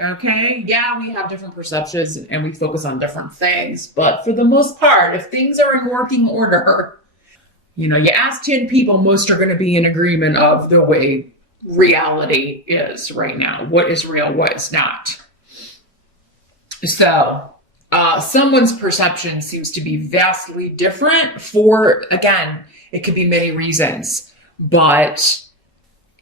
Okay. Yeah, we have different perceptions and we focus on different things. But for the most part, if things are in working order, you ask 10 people, most are going to be in agreement of the way reality is right now. What is real, what is not. So, someone's perception seems to be vastly different for, again, it could be many reasons, but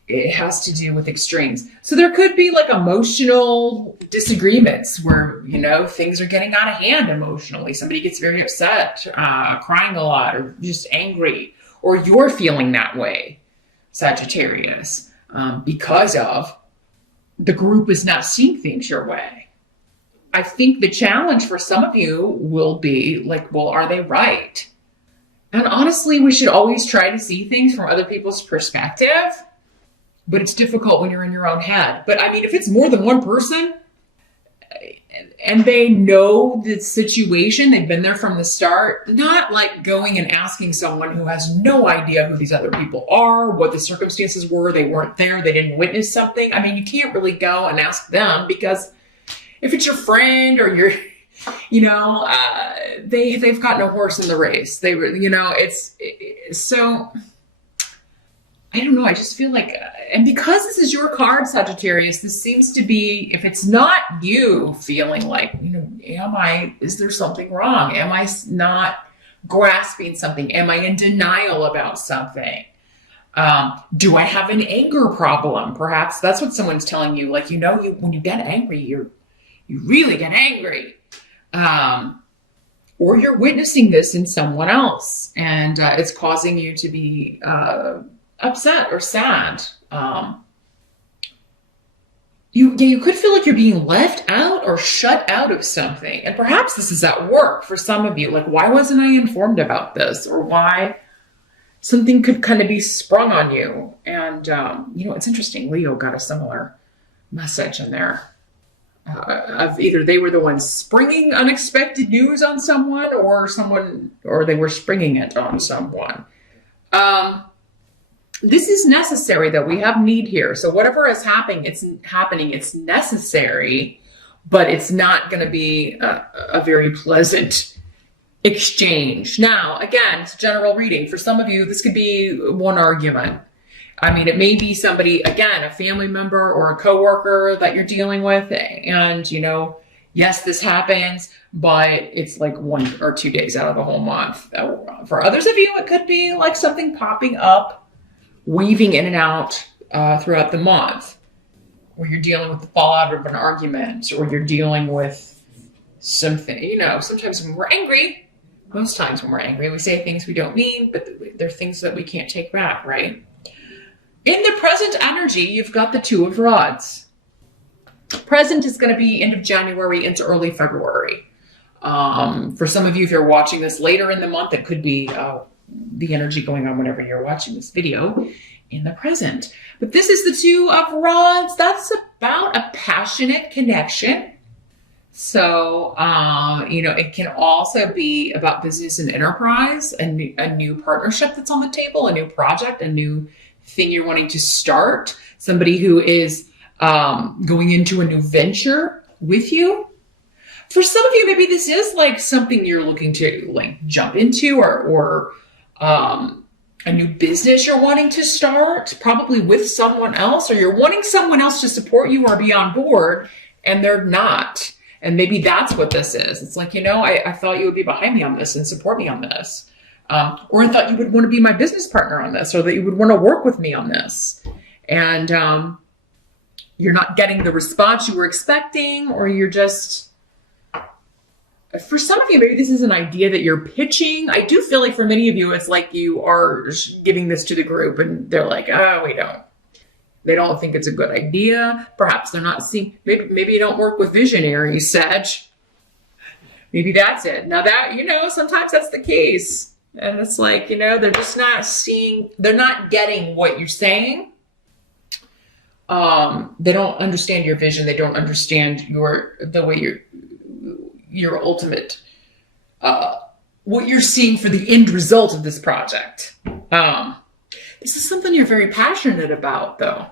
it has to do with extremes. So there could be like emotional disagreements where, things are getting out of hand emotionally. Somebody gets very upset, crying a lot, or just angry, or you're feeling that way, Sagittarius, because of the group is not seeing things your way. I think the challenge for some of you will be like, well, are they right? And honestly, we should always try to see things from other people's perspective. But it's difficult when you're in your own head. But I mean, if it's more than one person and they know the situation, they've been there from the start, not like going and asking someone who has no idea who these other people are, what the circumstances were, they weren't there, they didn't witness something. I mean, you can't really go and ask them because if it's your friend or your, they've got no horse in the race. So I don't know. I just feel like, and because this is your card, Sagittarius, this seems to be, if it's not you feeling like, is there something wrong? Am I not grasping something? Am I in denial about something? Do I have an anger problem? Perhaps that's what someone's telling you. Like, when you get angry, you really get angry. Or you're witnessing this in someone else and it's causing you to be, upset or sad. You could feel like you're being left out or shut out of something. And perhaps this is at work for some of you. Like, why wasn't I informed about this? Or why something could kind of be sprung on you. And, it's interesting. Leo got a similar message in there. Of either they were the ones springing unexpected news on someone or they were springing it on someone. This is necessary, though. We have need here. So whatever is happening, it's necessary, but it's not going to be a very pleasant exchange. Now, again, it's a general reading. For some of you, this could be one argument. I mean, it may be somebody, again, a family member or a coworker that you're dealing with. And, yes, this happens, but it's like 1 or 2 days out of the whole month. For others of you, it could be like something popping up, weaving in and out throughout the month, where you're dealing with the fallout of an argument, or you're dealing with something, sometimes when we're angry, most times when we're angry, we say things we don't mean, but they're things that we can't take back, right? In the present energy, you've got the Two of Rods. Present is going to be end of January into early February. For some of you, if you're watching this later in the month, it could be the energy going on whenever you're watching this video in the present. But this is the Two of Rods. That's about a passionate connection. So, it can also be about business and enterprise, a new partnership that's on the table, a new project, a new thing you're wanting to start, somebody who is going into a new venture with you. For some of you, maybe this is like something you're looking to like jump into or a new business you're wanting to start, probably with someone else, or you're wanting someone else to support you or be on board and they're not. And maybe that's what this is. It's like, I thought you would be behind me on this and support me on this. Or I thought you would want to be my business partner on this, or that you would want to work with me on this. And you're not getting the response you were expecting, or you're just, for some of you, maybe this is an idea that you're pitching. I do feel like for many of you, it's like you are giving this to the group and they're like, they don't think it's a good idea. Perhaps they're not seeing, maybe you don't work with visionaries, Sag. Maybe that's it. Now that, sometimes that's the case. And it's like, they're just not seeing, they're not getting what you're saying. They don't understand your vision. They don't understand the way your ultimate, what you're seeing for the end result of this project. This is something you're very passionate about, though.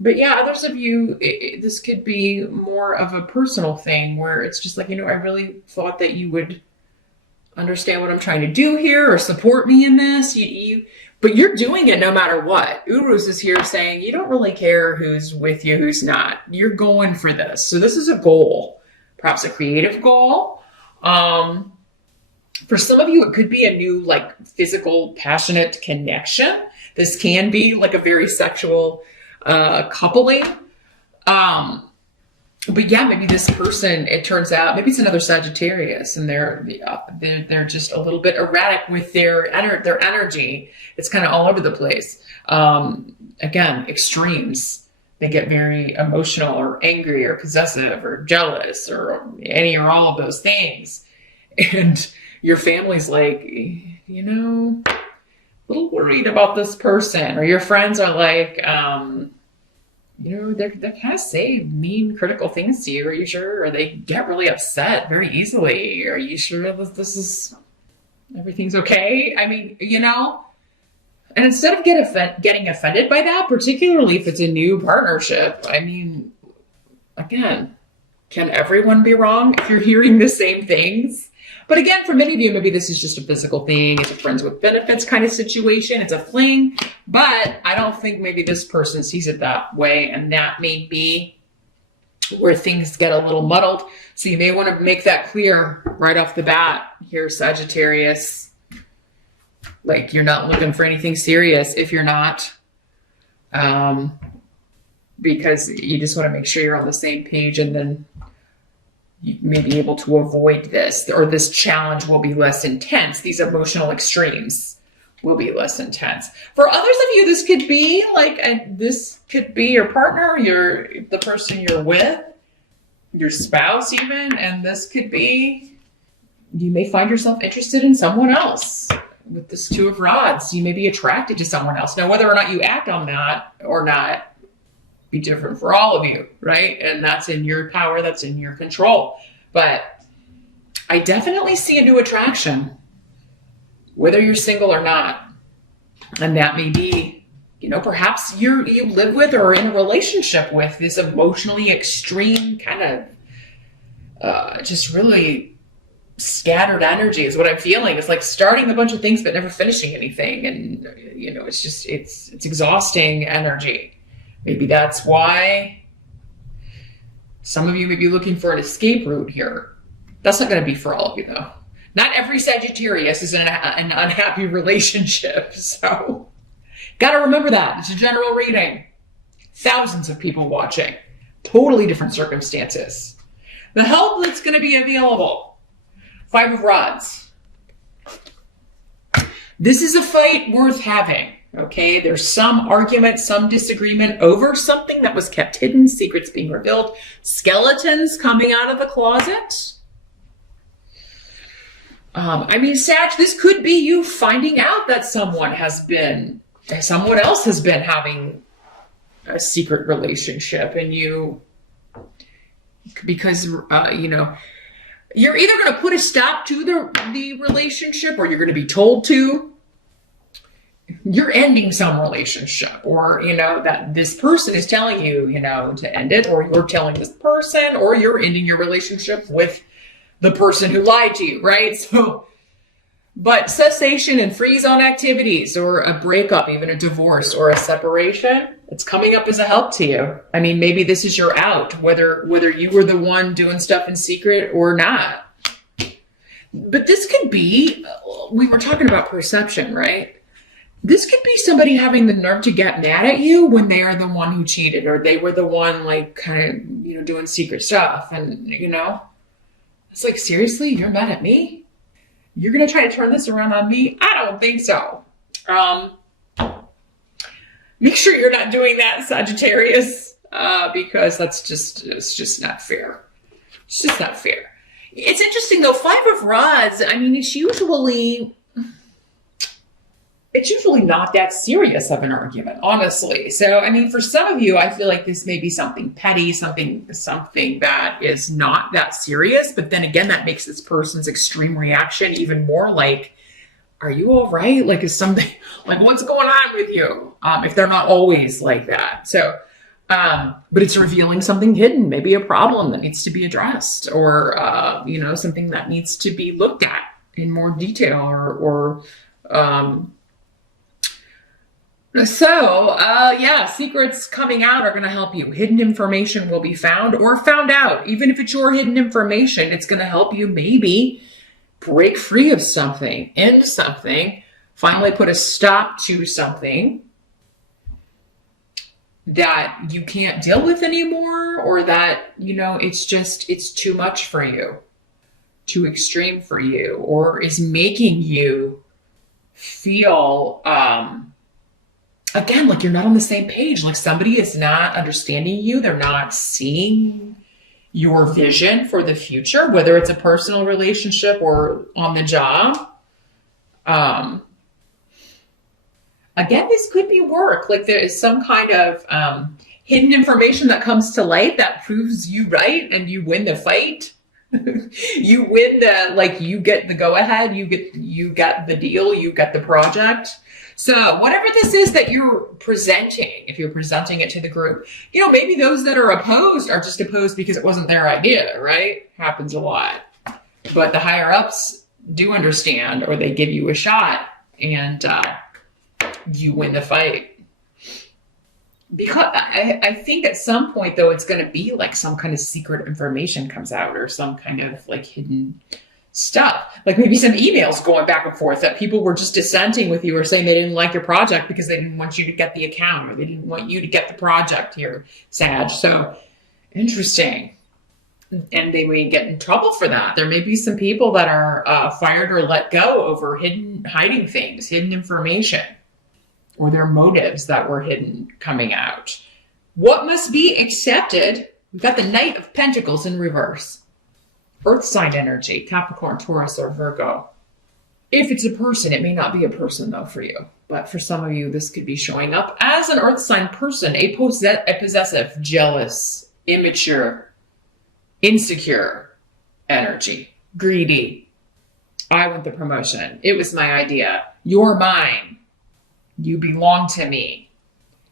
But yeah, others of you, this could be more of a personal thing where it's just like, I really thought that you would understand what I'm trying to do here or support me in this. But you're doing it no matter what. Uruz is here saying you don't really care who's with you, who's not. You're going for this. So this is a goal, perhaps a creative goal. For some of you, it could be a new, like, physical, passionate connection. This can be like a very sexual coupling. But yeah, maybe this person, it turns out, maybe it's another Sagittarius, and they're just a little bit erratic with their energy. It's kind of all over the place. Again, extremes. They get very emotional or angry or possessive or jealous or any or all of those things. And your family's like, a little worried about this person. Or your friends are like, they're kind of say mean, critical things to you. Are you sure? Or they get really upset very easily. Are you sure that everything's okay? I mean, and instead of getting offended by that, particularly if it's a new partnership, I mean, again, can everyone be wrong if you're hearing the same things? But again, for many of you, maybe this is just a physical thing. It's a friends with benefits kind of situation. It's a fling. But I don't think maybe this person sees it that way. And that may be where things get a little muddled. So you may want to make that clear right off the bat here, Sagittarius. Like, you're not looking for anything serious if you're not. Because you just want to make sure you're on the same page, and then you may be able to avoid this, or this challenge will be less intense. These emotional extremes will be less intense. For others of you, this could be this could be your partner, the person you're with, your spouse even, and this could be, you may find yourself interested in someone else. With this Two of Rods, you may be attracted to someone else. Now, whether or not you act on that or not, be different for all of you, right? And that's in your power, that's in your control. But I definitely see a new attraction, whether you're single or not. And that may be, perhaps you live with or are in a relationship with this emotionally extreme kind of just really scattered energy is what I'm feeling. It's like starting a bunch of things but never finishing anything. And, it's just, it's exhausting energy. Maybe that's why some of you may be looking for an escape route here. That's not going to be for all of you, though. Not every Sagittarius is in an unhappy relationship. So, got to remember that. It's a general reading. Thousands of people watching. Totally different circumstances. The help that's going to be available. 5 of Rods. This is a fight worth having. Okay, there's some argument, some disagreement over something that was kept hidden, secrets being revealed, skeletons coming out of the closet. Sag, this could be you finding out that someone else has been having a secret relationship, and because you're either going to put a stop to the relationship, or you're going to be told to. You're ending some relationship, or, that this person is telling you, to end it, or you're telling this person, or you're ending your relationship with the person who lied to you, right? So, but cessation and freeze on activities, or a breakup, even a divorce or a separation, it's coming up as a help to you. I mean, maybe this is your out, whether you were the one doing stuff in secret or not. But this could be, we were talking about perception, right? This could be somebody having the nerve to get mad at you when they are the one who cheated, or they were the one, kind of, doing secret stuff. And, it's like, seriously, you're mad at me? You're going to try to turn this around on me? I don't think so. Make sure you're not doing that, Sagittarius, because it's just not fair. It's just not fair. It's interesting, though, 5 of Rods, it's usually not that serious of an argument, honestly. So, for some of you, I feel like this may be something petty, something that is not that serious. But then again, that makes this person's extreme reaction even more like, are you all right? Like, is something, like, what's going on with you? If they're not always like that. So, But it's revealing something hidden, maybe a problem that needs to be addressed, or something that needs to be looked at in more detail, or secrets coming out are going to help you. Hidden information will be found or found out. Even if it's your hidden information, it's going to help you maybe break free of something, end something, finally put a stop to something that you can't deal with anymore, or that, it's too much for you, too extreme for you, or is making you feel, again, like you're not on the same page, like somebody is not understanding you. They're not seeing your vision for the future, whether it's a personal relationship or on the job. Again, this could be work. Like there is some kind of hidden information that comes to light that proves you right, and you win the fight. You win you get the go ahead, you get the deal, you get the project. So whatever this is that you're presenting, if you're presenting it to the group, maybe those that are opposed are just opposed because it wasn't their idea, right? Happens a lot. But the higher ups do understand, or they give you a shot, and you win the fight. Because I think at some point, though, it's going to be like some kind of secret information comes out, or some kind of like hidden stuff, like maybe some emails going back and forth that people were just dissenting with you, or saying they didn't like your project because they didn't want you to get the account, or they didn't want you to get the project here, Sag. So interesting. And they may get in trouble for that. There may be some people that are fired or let go over hiding things, hidden information, or their motives that were hidden coming out. What must be accepted? We've got the Knight of Pentacles in reverse. Earth sign energy, Capricorn, Taurus, or Virgo. If it's a person, it may not be a person though for you. But for some of you, this could be showing up as an earth sign person, a possessive, jealous, immature, insecure energy, greedy. I want the promotion. It was my idea. You're mine. You belong to me.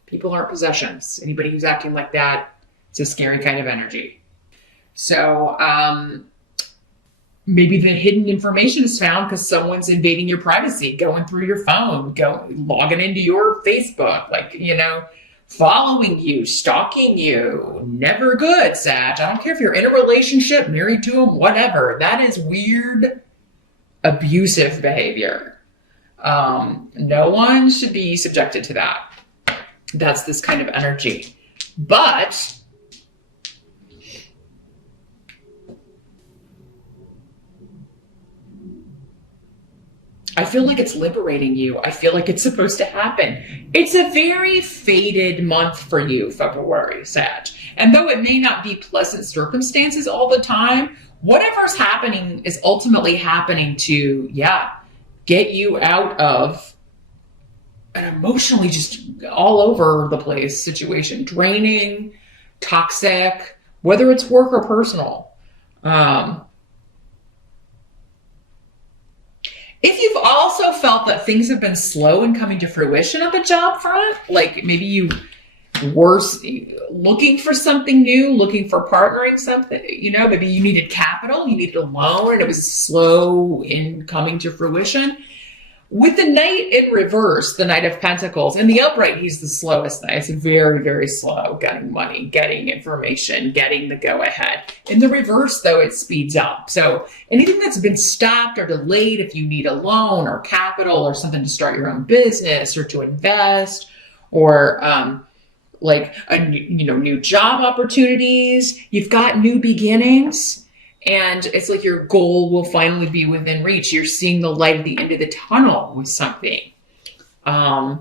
People aren't possessions. Anybody who's acting like that, it's a scary kind of energy. So maybe the hidden information is found because someone's invading your privacy, going through your phone, logging into your Facebook, following you, stalking you. Never good, Sag. I don't care if you're in a relationship, married to them, whatever. That is weird, abusive behavior. No one should be subjected to that. That's this kind of energy. But I feel like it's liberating you. I feel like it's supposed to happen. It's a very fated month for you, February, Sag. And though it may not be pleasant circumstances all the time, whatever's happening is ultimately happening to, get you out of an emotionally just all over the place situation. Draining, toxic, whether it's work or personal. If you've also felt that things have been slow in coming to fruition on the job front, like maybe you were looking for something new, looking for partnering something, maybe you needed capital, you needed a loan, and it was slow in coming to fruition. With the Knight in reverse, the Knight of Pentacles, in the upright, he's the slowest Knight. It's very, very slow getting money, getting information, getting the go-ahead. In the reverse, though, it speeds up. So anything that's been stopped or delayed, if you need a loan or capital or something to start your own business or to invest, or new job opportunities, you've got new beginnings. And it's like your goal will finally be within reach. You're seeing the light at the end of the tunnel with something. And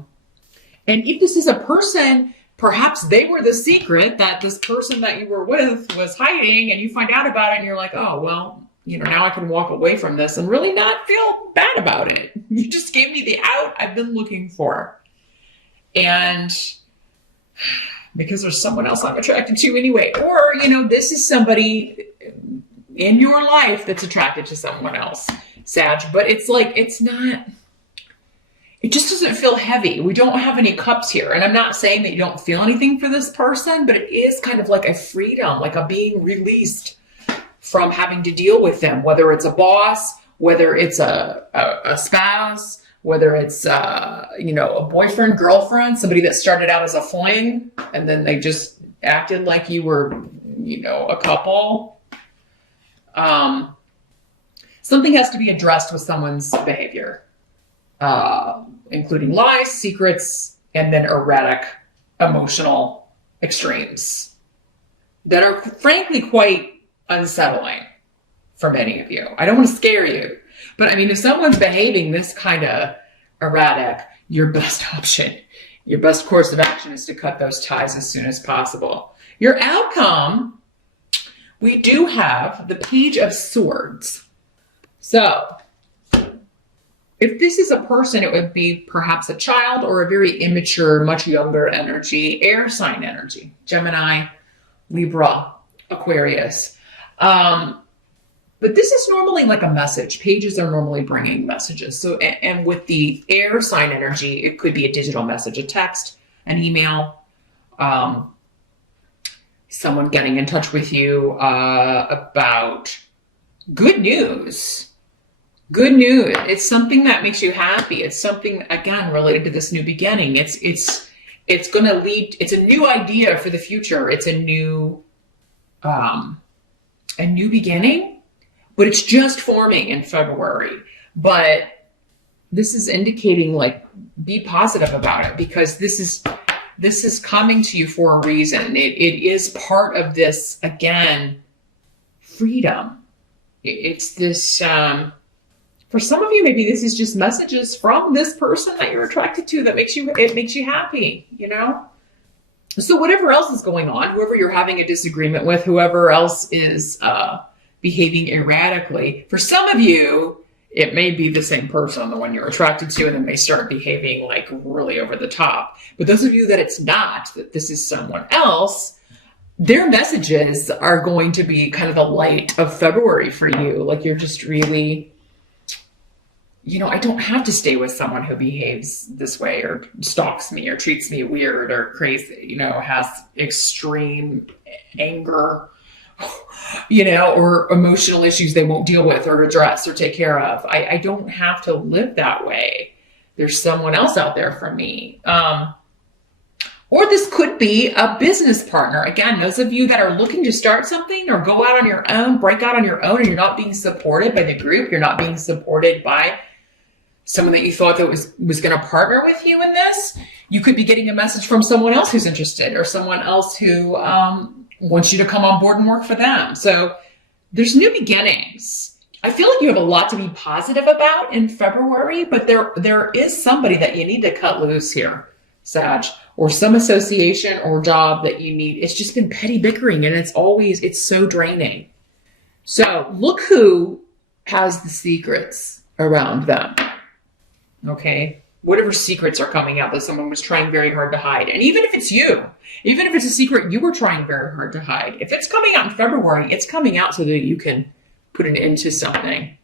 if this is a person, perhaps they were the secret that this person that you were with was hiding, and you find out about it and you're like, oh, well, now I can walk away from this and really not feel bad about it. You just gave me the out I've been looking for. And because there's someone else I'm attracted to anyway. Or, this is somebody in your life that's attracted to someone else, Sag. But it's like, it's it just doesn't feel heavy. We don't have any cups here. And I'm not saying that you don't feel anything for this person, but it is kind of like a freedom, like a being released from having to deal with them, whether it's a boss, whether it's a spouse, whether it's, a boyfriend, girlfriend, somebody that started out as a fling, and then they just acted like you were, a couple. Something has to be addressed with someone's behavior, including lies, secrets, and then erratic emotional extremes that are frankly quite unsettling for many of you. I don't want to scare you, but I mean, if someone's behaving this kind of erratic, your best option, your best course of action is to cut those ties as soon as possible. Your outcome, we do have the Page of Swords. So if this is a person, it would be perhaps a child or a very immature, much younger energy, air sign energy, Gemini, Libra, Aquarius. But this is normally like a message. Pages are normally bringing messages. So, and with the air sign energy, it could be a digital message, a text, an email, someone getting in touch with you about good news. Good news. It's something that makes you happy. It's something, again, related to this new beginning. It's going to lead. It's a new idea for the future. It's a new beginning, but it's just forming in February. But this is indicating, like, be positive about it, because this is coming to you for a reason. It is part of this, again, freedom. It's this, for some of you, maybe this is just messages from this person that you're attracted to that makes you happy, So whatever else is going on, whoever you're having a disagreement with, whoever else is behaving erratically, for some of you, it may be the same person, the one you're attracted to, and then they start behaving like really over the top. But those of you that it's not, that this is someone else, their messages are going to be kind of the light of February for you. Like, you're just really, I don't have to stay with someone who behaves this way or stalks me or treats me weird or crazy, has extreme anger, or emotional issues they won't deal with or address or take care of. I don't have to live that way. There's someone else out there for me. Or this could be a business partner. Again, those of you that are looking to start something or go out on your own, break out on your own, and you're not being supported by the group, you're not being supported by someone that you thought that was going to partner with you in this, you could be getting a message from someone else who's interested, or someone else who wants you to come on board and work for them. So there's new beginnings. I feel like you have a lot to be positive about in February, but there is somebody that you need to cut loose here, Sag, or some association or job that you need. It's just been petty bickering, and it's so draining. So look who has the secrets around them. Okay, whatever secrets are coming out that someone was trying very hard to hide. And even if it's you, even if it's a secret you were trying very hard to hide, if it's coming out in February, it's coming out so that you can put an end to something.